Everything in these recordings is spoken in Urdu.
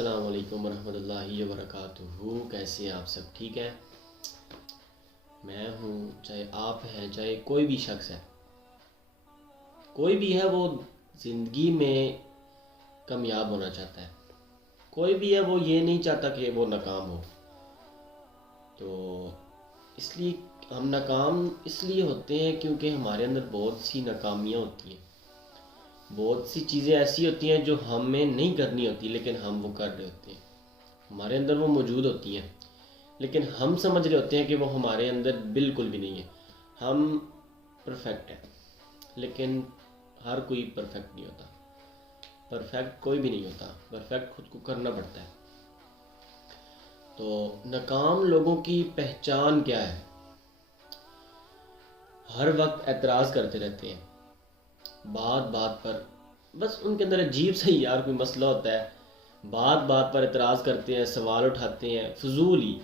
السلام علیکم ورحمۃ اللہ وبرکاتہ۔ کیسے ہیں آپ سب؟ ٹھیک ہے؟ میں ہوں، چاہے آپ ہیں چاہے کوئی بھی شخص ہے، کوئی بھی ہے وہ زندگی میں کامیاب ہونا چاہتا ہے، کوئی بھی ہے وہ یہ نہیں چاہتا کہ وہ ناکام ہو۔ تو اس لیے ہم ناکام اس لیے ہوتے ہیں کیونکہ ہمارے اندر بہت سی ناکامیاں ہوتی ہیں، بہت سی چیزیں ایسی ہوتی ہیں جو ہمیں نہیں کرنی ہوتی لیکن ہم وہ کر رہے ہوتے ہیں، ہمارے اندر وہ موجود ہوتی ہیں لیکن ہم سمجھ رہے ہوتے ہیں کہ وہ ہمارے اندر بالکل بھی نہیں ہے، ہم پرفیکٹ ہیں۔ لیکن ہر کوئی پرفیکٹ نہیں ہوتا، پرفیکٹ کوئی بھی نہیں ہوتا، پرفیکٹ خود کو کرنا پڑتا ہے۔ تو ناکام لوگوں کی پہچان کیا ہے؟ ہر وقت اعتراض کرتے رہتے ہیں، بات بات پر، بس ان کے اندر عجیب سا ہی کوئی مسئلہ ہوتا ہے، بات بات پر اعتراض کرتے ہیں، سوال اٹھاتے ہیں، فضول ہی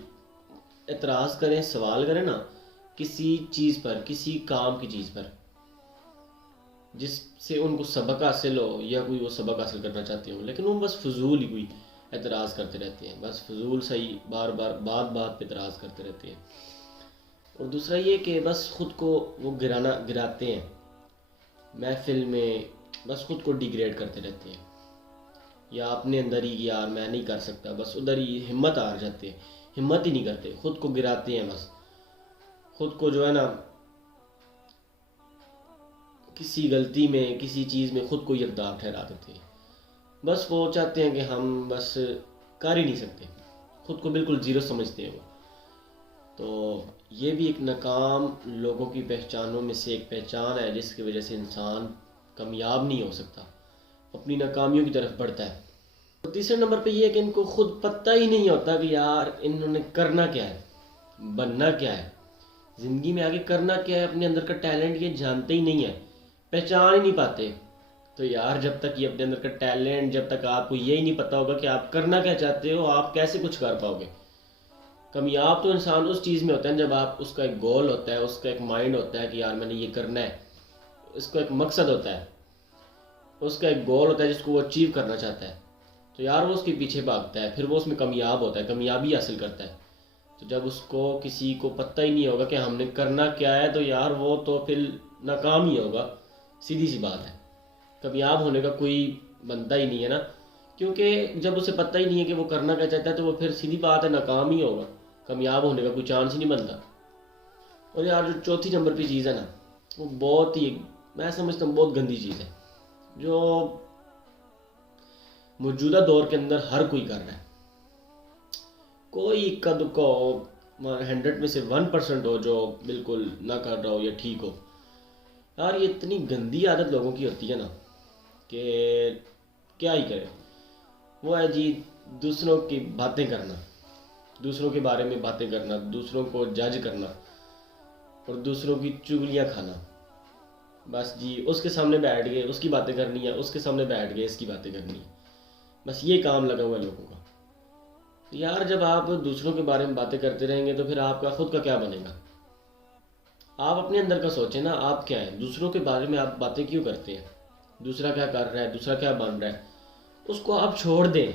اعتراض کریں، سوال کریں نا کسی چیز پر، کسی کام کی چیز پر جس سے ان کو سبق حاصل ہو یا کوئی وہ سبق حاصل کرنا چاہتے ہوں، لیکن وہ بس فضول ہی کوئی اعتراض کرتے رہتے ہیں، بس فضول سا ہی بار بار بات بات پہ اعتراض کرتے رہتے ہیں۔ اور دوسرا یہ کہ بس خود کو وہ گراتے ہیں محفل میں، بس خود کو ڈیگریڈ کرتے رہتے ہیں، یا اپنے اندر ہی یار میں نہیں کر سکتا، بس ادھر ہی ہمت ہار جاتے ہیں، ہمت ہی نہیں کرتے، خود کو گراتے ہیں، بس خود کو جو ہے نا کسی غلطی میں کسی چیز میں خود کو یکدار ٹھہرا دیتے ہیں، بس وہ چاہتے ہیں کہ ہم بس کر ہی نہیں سکتے، خود کو بالکل زیرو سمجھتے ہیں وہ۔ تو یہ بھی ایک ناکام لوگوں کی پہچانوں میں سے ایک پہچان ہے جس کی وجہ سے انسان کامیاب نہیں ہو سکتا، اپنی ناکامیوں کی طرف بڑھتا ہے۔ اور تیسرے نمبر پہ یہ ہے کہ ان کو خود پتہ ہی نہیں ہوتا کہ یار انہوں نے کرنا کیا ہے، بننا کیا ہے، زندگی میں آگے کرنا کیا ہے، اپنے اندر کا ٹیلنٹ یہ جانتے ہی نہیں ہے، پہچان ہی نہیں پاتے۔ تو یار جب تک یہ اپنے اندر کا ٹیلنٹ، جب تک آپ کو یہی نہیں پتا ہوگا کہ آپ کرنا کیا چاہتے ہو، آپ کیسے کچھ کر پاؤ گے؟ کامیاب تو انسان اس چیز میں ہوتا ہے جب آپ اس کا ایک گول ہوتا ہے، اس کا ایک مائنڈ ہوتا ہے کہ یار میں نے یہ کرنا ہے، اس کا ایک مقصد ہوتا ہے، اس کا ایک گول ہوتا ہے جس کو وہ اچیو کرنا چاہتا ہے، تو یار وہ اس کے پیچھے بھاگتا ہے، پھر وہ اس میں کامیاب ہوتا ہے، کامیابی حاصل کرتا ہے۔ تو جب اس کو کسی کو پتہ ہی نہیں ہوگا کہ ہم نے کرنا کیا ہے، تو یار وہ تو پھر ناکام ہی ہوگا، سیدھی سی بات ہے، کامیاب ہونے کا کوئی بنتا ہی نہیں ہے نا، کیونکہ جب اسے پتہ ہی نہیں ہے کہ وہ کرنا کیا چاہتا ہے تو وہ پھر سیدھی بات ہے ناکام ہی ہوگا، کامیاب ہونے کا کوئی چانس ہی نہیں بنتا۔ اور یار جو چوتھی نمبر پہ چیز ہے نا، وہ بہت ہی، میں سمجھتا ہوں بہت گندی چیز ہے، جو موجودہ دور کے اندر ہر کوئی کر رہا ہے، کوئی اکا دکا ہو، 100 میں سے 1% ہو جو بالکل نہ کر رہا ہو یا ٹھیک ہو۔ یار یہ اتنی گندی عادت لوگوں کی ہوتی ہے نا کہ کیا ہی کرے، وہ ہے جی دوسروں کی باتیں کرنا، دوسروں کے بارے میں باتیں کرنا، دوسروں کو جج کرنا اور دوسروں کی چگلیاں کھانا، بس جی اس کے سامنے بیٹھ گئے اس کی باتیں کرنی ہے، اس کے سامنے بیٹھ گئے اس کی باتیں کرنی ہے، بس یہ کام لگا ہوا ہے لوگوں کا۔ یار جب آپ دوسروں کے بارے میں باتیں کرتے رہیں گے تو پھر آپ کا خود کا کیا بنے گا؟ آپ اپنے اندر کا سوچیں نا، آپ کیا ہیں، دوسروں کے بارے میں آپ باتیں کیوں کرتے ہیں؟ دوسرا کیا کر رہا ہے، دوسرا کیا بن رہا ہے، اس کو آپ چھوڑ دیں،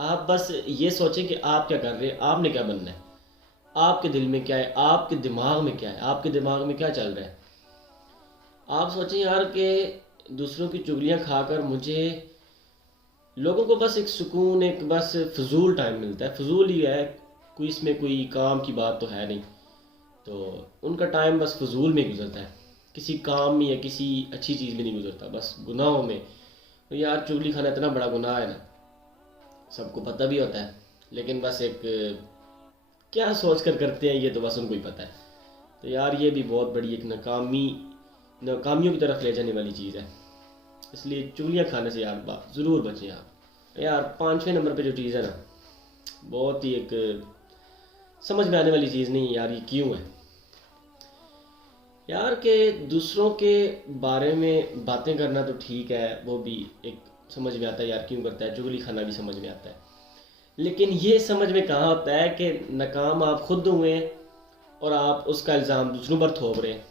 آپ بس یہ سوچیں کہ آپ کیا کر رہے ہیں، آپ نے کیا بننا ہے، آپ کے دل میں کیا ہے، آپ کے دماغ میں کیا ہے، آپ کے دماغ میں کیا چل رہا ہے۔ آپ سوچیں یار کہ دوسروں کی چگلیاں کھا کر مجھے، لوگوں کو بس ایک سکون، ایک بس فضول ٹائم ملتا ہے، فضول ہی ہے، کوئی اس میں کوئی کام کی بات تو ہے نہیں، تو ان کا ٹائم بس فضول میں گزرتا ہے، کسی کام میں یا کسی اچھی چیز میں نہیں گزرتا، بس گناہوں میں۔ تو یار چگلی کھانا اتنا بڑا گناہ ہے نا، سب کو پتہ بھی ہوتا ہے، لیکن بس ایک کیا سوچ کر کرتے ہیں یہ تو بس ان کو ہی پتہ ہے۔ تو یار یہ بھی بہت بڑی ایک ناکامیوں کی طرف لے جانے والی چیز ہے، اس لیے چگلیاں کھانے سے یار ضرور بچیں آپ۔ یار 5ویں نمبر پہ جو چیز ہے نا، بہت ہی ایک سمجھ میں آنے والی چیز نہیں ہے یار، یہ کیوں ہے یار کہ دوسروں کے بارے میں باتیں کرنا تو ٹھیک ہے، وہ بھی ایک سمجھ میں آتا ہے یار کیوں کرتا ہے، چگلی کھانا بھی سمجھ میں آتا ہے، لیکن یہ سمجھ میں کہاں ہوتا ہے کہ ناکام آپ خود ہوئے ہیں اور آپ اس کا الزام دوسروں پر تھوپ رہے ہیں۔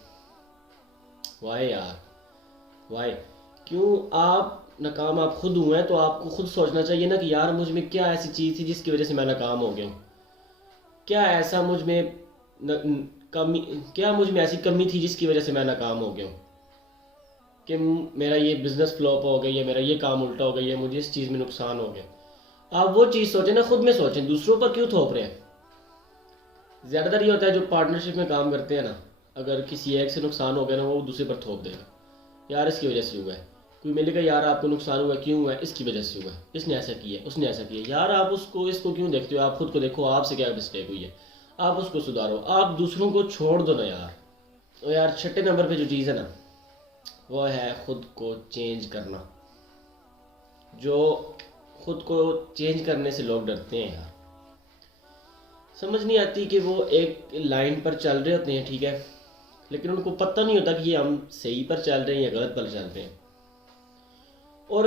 وائے یار وائے، کیوں آپ ناکام آپ خود ہوئے ہیں، تو آپ کو خود سوچنا چاہیے نا کہ یار مجھ میں کیا ایسی چیز تھی جس کی وجہ سے میں ناکام ہو گیا ہوں، کیا ایسا مجھ میں کمی، کیا مجھ میں ایسی کمی تھی جس کی وجہ سے میں ناکام ہو گیا ہوں کہ میرا یہ بزنس فلوپ ہو گیا، یا میرا یہ کام الٹا ہو گیا، یا مجھے اس چیز میں نقصان ہو گیا۔ آپ وہ چیز سوچیں نا، خود میں سوچیں، دوسروں پر کیوں تھوپ رہے ہیں۔ زیادہ تر یہ ہوتا ہے جو پارٹنرشپ میں کام کرتے ہیں نا، اگر کسی ایک سے نقصان ہو گیا نا، وہ دوسرے پر تھوپ دے گا، یار اس کی وجہ سے ہوا ہے۔ کوئی ملے گا، یار آپ کو نقصان ہوا ہے، کیوں ہوا ہے؟ اس کی وجہ سے ہوا ہے، اس نے ایسا کیا ہے، اس نے ایسا کیا ہے۔ یار آپ اس کو کیوں دیکھتے ہو؟ آپ خود کو دیکھو، آپ سے کیا مسٹیک ہوئی ہے، آپ اس کو سدھارو، آپ دوسروں کو چھوڑ دو نا یار۔ تو یار چھٹے نمبر پہ جو چیز ہے نا، وہ ہے خود کو چینج کرنا۔ جو خود کو چینج کرنے سے لوگ ڈرتے ہیں یار، سمجھ نہیں آتی کہ وہ ایک لائن پر چل رہے ہوتے ہیں، ٹھیک ہے، لیکن ان کو پتہ نہیں ہوتا کہ یہ ہم صحیح پر چل رہے ہیں یا غلط پر چل رہے ہیں۔ اور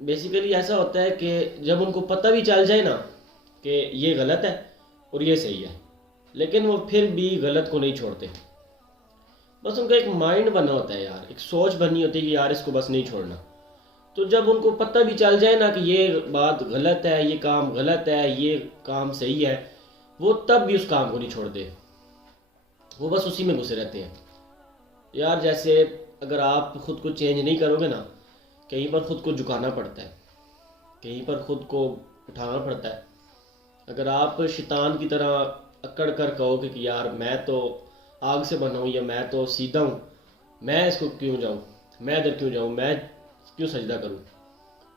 بیسیکلی ایسا ہوتا ہے کہ جب ان کو پتہ بھی چل جائے نا کہ یہ غلط ہے اور یہ صحیح ہے، لیکن وہ پھر بھی غلط کو نہیں چھوڑتے۔ بس ان کا ایک مائنڈ بنا ہوتا ہے یار، ایک سوچ بنی ہوتی ہے کہ یار اس کو بس نہیں چھوڑنا۔ تو جب ان کو پتہ بھی چل جائے نا کہ یہ بات غلط ہے، یہ کام غلط ہے، یہ کام صحیح ہے، وہ تب بھی اس کام کو نہیں چھوڑتے، وہ بس اسی میں گھسے رہتے ہیں۔ یار جیسے اگر آپ خود کو چینج نہیں کرو گے نا، کہیں پر خود کو جھکانا پڑتا ہے، کہیں پر خود کو اٹھانا پڑتا ہے۔ اگر آپ شیطان کی طرح اکڑ کر کہو کہ یار میں تو آگ سے بنا ہوں، یا میں تو سیدھا ہوں، میں اس کو کیوں جاؤں، میں ادھر کیوں جاؤں، میں کیوں سجدہ کروں،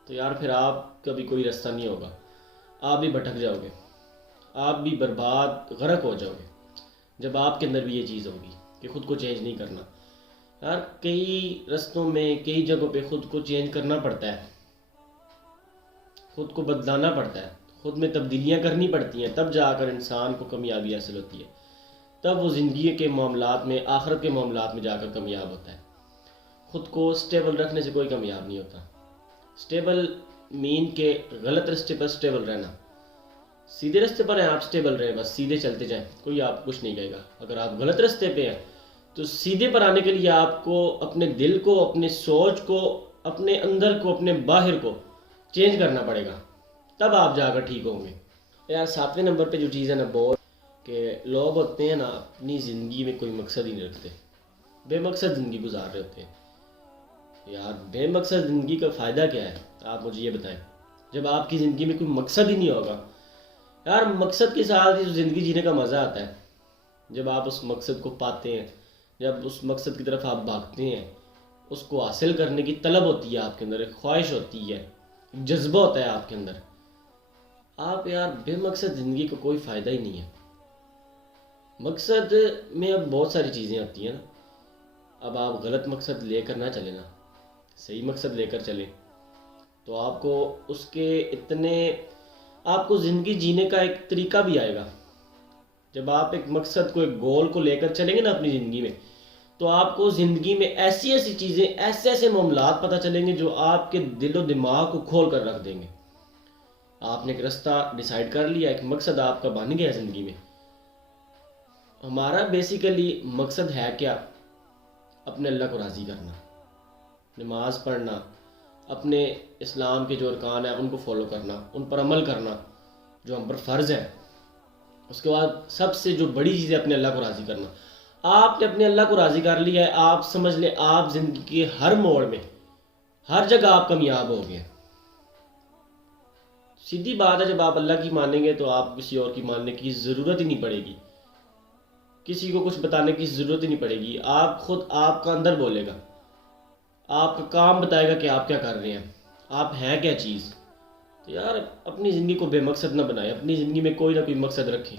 تو یار پھر آپ کا بھی کوئی راستہ نہیں ہوگا، آپ بھی بھٹک جاؤ گے، آپ بھی برباد غرق ہو جاؤ گے جب آپ کے اندر بھی یہ چیز ہوگی کہ خود کو چینج نہیں کرنا۔ یار کئی رستوں میں، کئی جگہوں پہ خود کو چینج کرنا پڑتا ہے، خود کو بدلانا پڑتا ہے، خود میں تبدیلیاں کرنی پڑتی ہیں، تب جا کر انسان کو کامیابی حاصل ہوتی ہے، تب وہ زندگی کے معاملات میں، آخرت کے معاملات میں جا کر کامیاب ہوتا ہے۔ خود کو سٹیبل رکھنے سے کوئی کامیاب نہیں ہوتا۔ سٹیبل مین کے غلط رستے پر سٹیبل رہنا، سیدھے رستے پر ہیں آپ، سٹیبل رہیں، بس سیدھے چلتے جائیں، کوئی آپ کچھ نہیں کہے گا۔ اگر آپ غلط رستے پہ ہیں تو سیدھے پر آنے کے لیے آپ کو اپنے دل کو، اپنے سوچ کو، اپنے اندر کو، اپنے باہر کو چینج کرنا پڑے گا، تب آپ جا کر ٹھیک ہوں گے۔ یار 7ویں نمبر پہ جو چیز ہے نا، بہت کہ لوگ ہوتے ہیں نا اپنی زندگی میں کوئی مقصد ہی نہیں رکھتے، بے مقصد زندگی گزار رہے ہوتے ہیں۔ یار بے مقصد زندگی کا فائدہ کیا ہے، آپ مجھے یہ بتائیں، جب آپ کی زندگی میں کوئی مقصد ہی نہیں ہوگا۔ یار مقصد کے ساتھ ہی زندگی جینے کا مزہ آتا ہے، جب آپ اس مقصد کو پاتے ہیں، جب اس مقصد کی طرف آپ بھاگتے ہیں، اس کو حاصل کرنے کی طلب ہوتی ہے آپ کے اندر، ایک خواہش ہوتی ہے، ایک جذبہ ہوتا ہے آپ کے اندر۔ آپ یار بے مقصد زندگی کو کوئی فائدہ ہی نہیں ہے۔ مقصد میں اب بہت ساری چیزیں ہوتی ہیں نا، اب آپ غلط مقصد لے کر نہ چلیں نا، صحیح مقصد لے کر چلیں، تو آپ کو اس کے اتنے، آپ کو زندگی جینے کا ایک طریقہ بھی آئے گا۔ جب آپ ایک مقصد کو، ایک گول کو لے کر چلیں گے نا اپنی زندگی میں، تو آپ کو زندگی میں ایسی ایسی چیزیں، ایسے ایسے معاملات پتہ چلیں گے جو آپ کے دل و دماغ کو کھول کر رکھ دیں گے۔ آپ نے ایک راستہ ڈیسائیڈ کر لیا، ایک مقصد آپ کا بن گیا زندگی میں۔ ہمارا بیسیکلی مقصد ہے کیا؟ اپنے اللہ کو راضی کرنا، نماز پڑھنا، اپنے اسلام کے جو ارکان ہیں ان کو فالو کرنا، ان پر عمل کرنا جو ہم پر فرض ہے۔ اس کے بعد سب سے جو بڑی چیز ہے، اپنے اللہ کو راضی کرنا۔ آپ نے اپنے اللہ کو راضی کر لیا ہے، آپ سمجھ لیں آپ زندگی کے ہر موڑ میں، ہر جگہ آپ کامیاب ہو گئے۔ سیدھی بات ہے، جب آپ اللہ کی مانیں گے تو آپ کسی اور کی ماننے کی ضرورت ہی نہیں پڑے گی، کسی کو کچھ بتانے کی ضرورت ہی نہیں پڑے گی۔ آپ خود، آپ کا اندر بولے گا، آپ کا کام بتائے گا کہ آپ کیا کر رہے ہیں، آپ ہیں کیا چیز۔ تو یار اپنی زندگی کو بے مقصد نہ بنائیں، اپنی زندگی میں کوئی نہ کوئی مقصد رکھیں،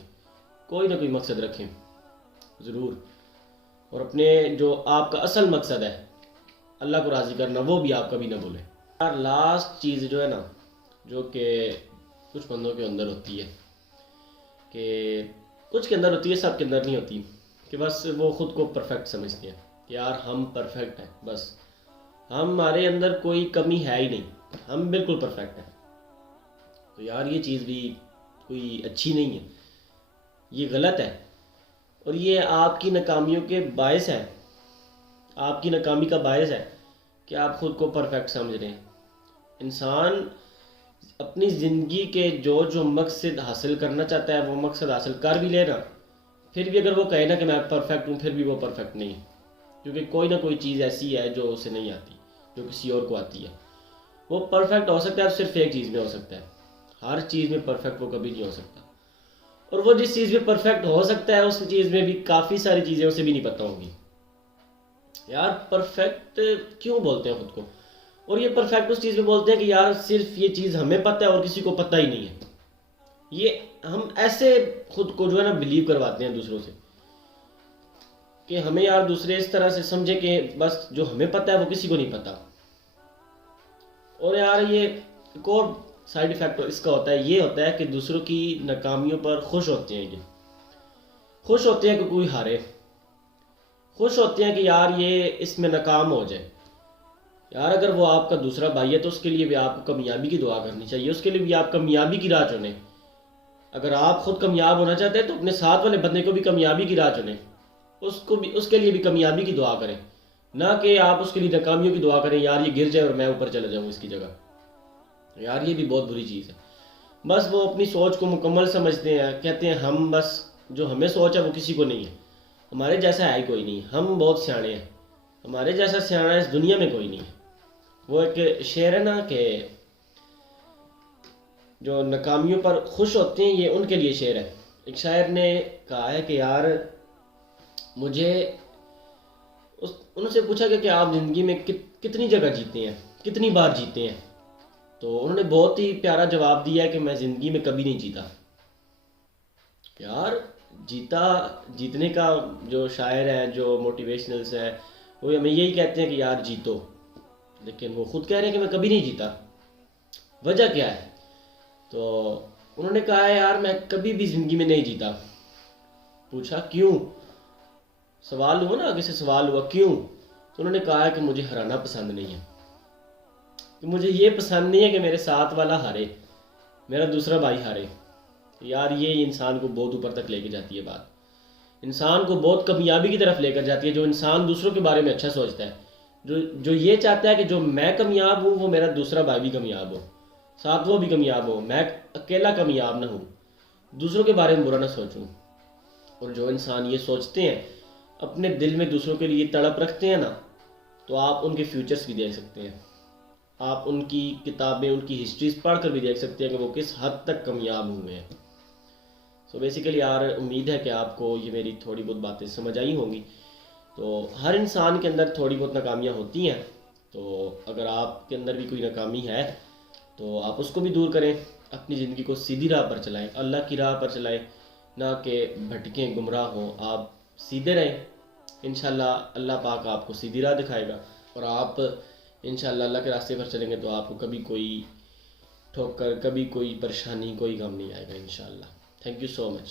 کوئی نہ کوئی مقصد رکھیں ضرور۔ اور اپنے جو آپ کا اصل مقصد ہے، اللہ کو راضی کرنا، وہ بھی آپ کبھی نہ بھولیں۔ یار لاسٹ چیز جو ہے نا، جو کہ کچھ بندوں کے اندر ہوتی ہے، کہ کچھ کے اندر ہوتی ہے، سب کے اندر نہیں ہوتی، کہ بس وہ خود کو پرفیکٹ سمجھتے ہیں کہ یار ہم پرفیکٹ ہیں، بس ہمارے اندر کوئی کمی ہے ہی نہیں، ہم بالکل پرفیکٹ ہیں۔ تو یار یہ چیز بھی کوئی اچھی نہیں ہے، یہ غلط ہے، اور یہ آپ کی ناکامیوں کے باعث ہے، آپ کی ناکامی کا باعث ہے کہ آپ خود کو پرفیکٹ سمجھ رہے ہیں. انسان اپنی زندگی کے جو مقصد حاصل کرنا چاہتا ہے وہ مقصد حاصل کر بھی لے نا، پھر بھی اگر وہ کہے نا کہ میں پرفیکٹ ہوں، پھر بھی وہ پرفیکٹ نہیں ہے. کیونکہ کوئی نہ کوئی چیز ایسی ہے جو اسے نہیں آتی، جو کسی اور کو آتی ہے. وہ پرفیکٹ ہو سکتا ہے صرف ایک چیز میں ہو سکتا ہے، ہر چیز میں پرفیکٹ وہ کبھی نہیں ہو سکتا. اور وہ جس چیز میں پرفیکٹ ہو سکتا ہے اس چیز میں بھی کافی ساری چیزیں اسے بھی نہیں پتہ ہوں گی. یار پرفیکٹ کیوں بولتے ہیں خود کو؟ اور یہ پرفیکٹ اس چیز میں بولتے ہیں کہ یار صرف یہ چیز ہمیں پتہ ہے اور کسی کو پتہ ہی نہیں ہے. یہ ہم ایسے خود کو جو ہے نا بلیو کرواتے ہیں دوسروں سے کہ ہمیں یار دوسرے اس طرح سے سمجھے کہ بس جو ہمیں پتہ ہے وہ کسی کو نہیں پتہ. اور یار یہ ایک اور سائیڈ ایفیکٹ اس کا ہوتا ہے، یہ ہوتا ہے کہ دوسروں کی ناکامیوں پر خوش ہوتے ہیں. یہ خوش ہوتے ہیں کہ کوئی ہارے، خوش ہوتے ہیں کہ یار یہ اس میں ناکام ہو جائے. یار اگر وہ آپ کا دوسرا بھائی ہے تو اس کے لیے بھی آپ کو کامیابی کی دعا کرنی چاہیے، اس کے لیے بھی آپ کامیابی کی راہ چنیں. اگر آپ خود کامیاب ہونا چاہتے ہیں تو اپنے ساتھ والے بندے کو بھی کامیابی کی راہ چنیں، اس کے لیے بھی کامیابی کی دعا کریں، نہ کہ آپ اس کے لیے ناکامیوں کی دعا کریں یار یہ گر جائے اور میں اوپر چلا جاؤں اس کی جگہ. یار یہ بھی بہت بری چیز ہے. بس وہ اپنی سوچ کو مکمل سمجھتے ہیں، کہتے ہیں ہم بس جو ہمیں سوچ ہے وہ کسی کو نہیں ہے، ہمارے جیسا ہے ہی کوئی نہیں، ہم بہت سیانے ہیں، ہمارے جیسا سیانا اس دنیا میں کوئی نہیں ہے. وہ ایک شعر ہے نا کہ جو ناکامیوں پر خوش ہوتے ہیں یہ ان کے لیے شعر ہے. ایک شاعر نے کہا ہے کہ یار مجھے انہوں سے پوچھا کہ آپ زندگی میں کتنی جگہ جیتے ہیں، کتنی بار جیتے ہیں؟ تو انہوں نے بہت ہی پیارا جواب دیا ہے کہ میں زندگی میں کبھی نہیں جیتا. یار جیتنے کا جو شاعر ہے، جو موٹیویشنلز ہے، وہ ہمیں یہی کہتے ہیں کہ یار جیتو، لیکن وہ خود کہہ رہے ہیں کہ میں کبھی نہیں جیتا. وجہ کیا ہے؟ تو انہوں نے کہا ہے یار میں کبھی بھی زندگی میں نہیں جیتا. پوچھا کیوں؟ سوال ہوا نا، آگے سے سوال ہوا کیوں؟ تو انہوں نے کہا ہے کہ مجھے ہرانا پسند نہیں ہے، کہ مجھے یہ پسند نہیں ہے کہ میرے ساتھ والا ہارے، میرا دوسرا بھائی ہارے. یار یہ انسان کو بہت اوپر تک لے کے جاتی ہے بات، انسان کو بہت کامیابی کی طرف لے کر جاتی ہے. جو انسان دوسروں کے بارے میں اچھا سوچتا ہے، جو یہ چاہتا ہے کہ جو میں کامیاب ہوں وہ میرا دوسرا بھائی بھی کامیاب ہو، ساتھ وہ بھی کامیاب ہو، میں اکیلا کامیاب نہ ہوں، دوسروں کے بارے میں برا نہ سوچوں. اور جو انسان یہ سوچتے ہیں، اپنے دل میں دوسروں کے لیے تڑپ رکھتے ہیں نا، تو آپ ان کے فیوچرز بھی دیکھ سکتے ہیں، آپ ان کی کتابیں، ان کی ہسٹریز پڑھ کر بھی دیکھ سکتے ہیں کہ وہ کس حد تک کامیاب ہوئے ہیں. سو بیسیکلی یار امید ہے کہ آپ کو یہ میری تھوڑی بہت باتیں سمجھ آئی ہوں گی. تو ہر انسان کے اندر تھوڑی بہت ناکامیاں ہوتی ہیں، تو اگر آپ کے اندر بھی کوئی ناکامی ہے تو آپ اس کو بھی دور کریں، اپنی زندگی کو سیدھی راہ پر چلائیں، اللہ کی راہ پر چلائیں، نہ کہ بھٹکیں، گمراہ ہوں. آپ سیدھے رہیں، انشاءاللہ اللہ پاک آپ کو سیدھی راہ دکھائے گا، اور آپ انشاءاللہ اللہ کے راستے پر چلیں گے تو آپ کو کبھی کوئی ٹھوکر، کبھی کوئی پریشانی، کوئی غم نہیں آئے گا انشاءاللہ. Thank you so much.